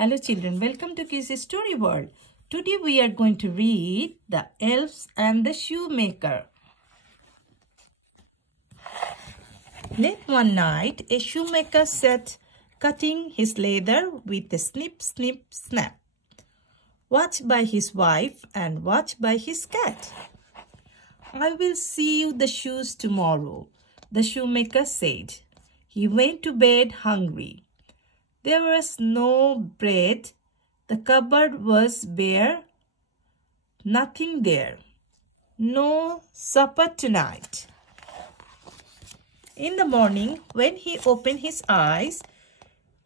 Hello children, welcome to Kids Story World. Today we are going to read The Elves and the Shoemaker. Late one night, a shoemaker sat cutting his leather with a snip, snip, snap, watched by his wife and watched by his cat. "I will see you the shoes tomorrow," the shoemaker said. He went to bed hungry. There was no bread. The cupboard was bare. Nothing there. No supper tonight. In the morning, when he opened his eyes,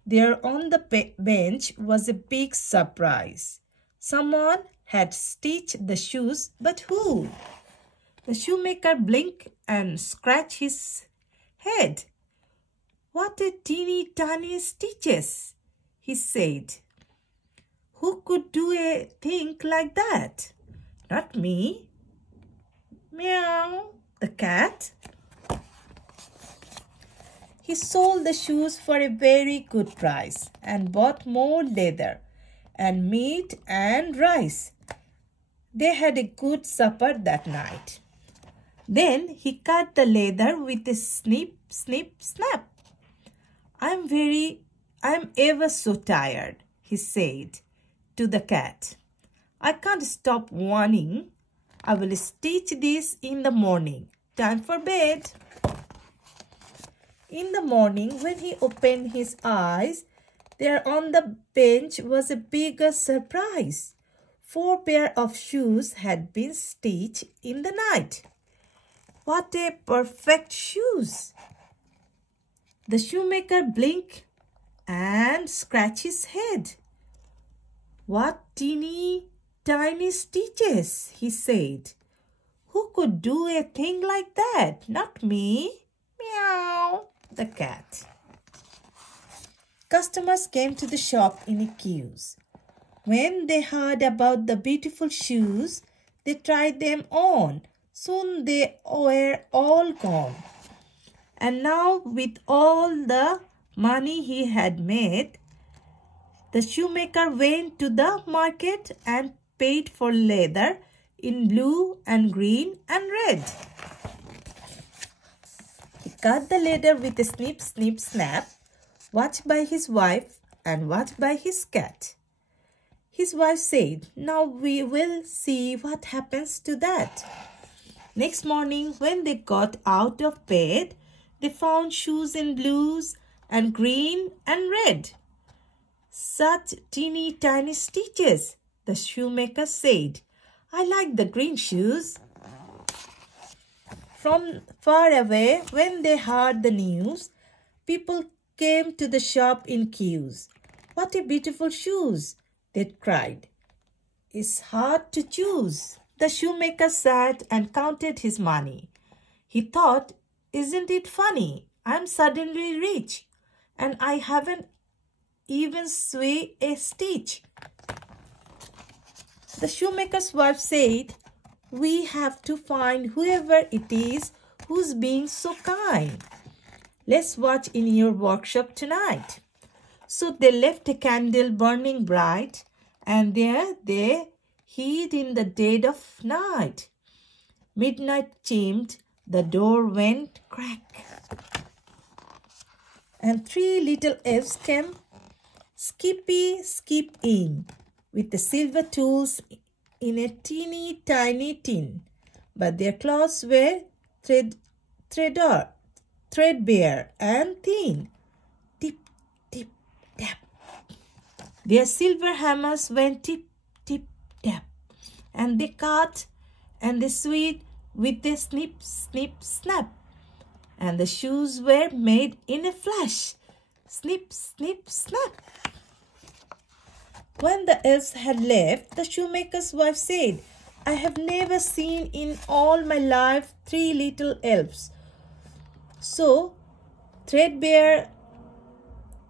there on the bench was a big surprise. Someone had stitched the shoes, but who? The shoemaker blinked and scratched his head. "What a teeny tiny stitches," he said. "Who could do a thing like that?" "Not me." Meow, the cat. He sold the shoes for a very good price and bought more leather and meat and rice. They had a good supper that night. Then he cut the leather with a snip, snip, snap. I'm ever so tired," he said to the cat. "I can't stop whining. I will stitch this in the morning. Time for bed." In the morning, when he opened his eyes, there on the bench was a bigger surprise. 4 pairs of shoes had been stitched in the night. What a perfect shoes! The shoemaker blinked and scratched his head. "What teeny tiny stitches," he said. "Who could do a thing like that? Not me." Meow, the cat. Customers came to the shop in queues. When they heard about the beautiful shoes, they tried them on. Soon they were all gone. And now, with all the money he had made, the shoemaker went to the market and paid for leather in blue and green and red. He cut the leather with a snip, snip, snap, watched by his wife and watched by his cat. His wife said, "Now we will see what happens to that." Next morning, when they got out of bed, they found shoes in blues and green and red. "Such teeny tiny stitches," the shoemaker said. "I like the green shoes." From far away, when they heard the news, people came to the shop in queues. "What a beautiful shoes," they cried. "It's hard to choose." The shoemaker sat and counted his money. He thought, "Isn't it funny? I'm suddenly rich, and I haven't even sewn a stitch." The shoemaker's wife said, "We have to find whoever it is who's being so kind. Let's watch in your workshop tonight." So they left a candle burning bright, and there they hid in the dead of night. Midnight chimed, the door went crack, and 3 little elves came skippy, skip in, with the silver tools in a teeny tiny tin, but their clothes were threadbare and thin. Tip, tip, tap. Their silver hammers went tip, tip, tap, and they cut and they sewed with a snip, snip, snap. And the shoes were made in a flash. Snip, snip, snap. When the elves had left, the shoemaker's wife said, "I have never seen in all my life 3 little elves. So threadbare,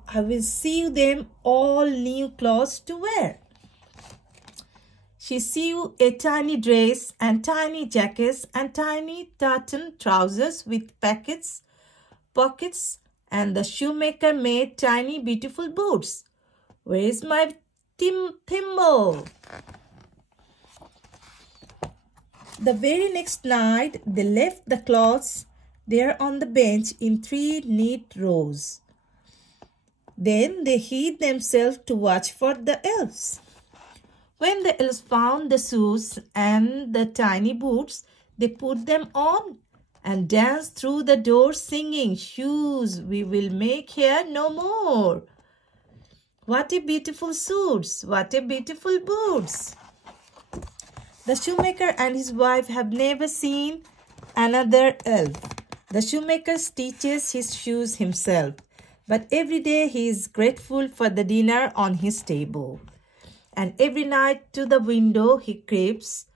I will sew them all new clothes to wear." She sewed a tiny dress and tiny jackets and tiny tartan trousers with pockets, and the shoemaker made tiny beautiful boots. Where is my thimble? The very next night, they left the cloths there on the bench in 3 neat rows. Then they hid themselves to watch for the elves. When the elves found the shoes and the tiny boots, they put them on and danced through the door singing, "Shoes we will make here no more. What a beautiful shoes, what a beautiful boots." The shoemaker and his wife have never seen another elf. The shoemaker stitches his shoes himself, but every day he is grateful for the dinner on his table. And every night to the window he creeps,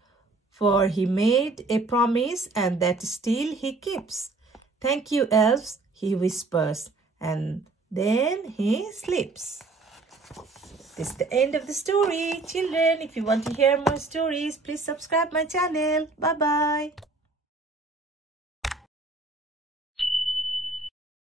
for he made a promise and that still he keeps. "Thank you, elves," he whispers, and then he sleeps. This is the end of the story. Children, if you want to hear more stories, please subscribe my channel. Bye-bye.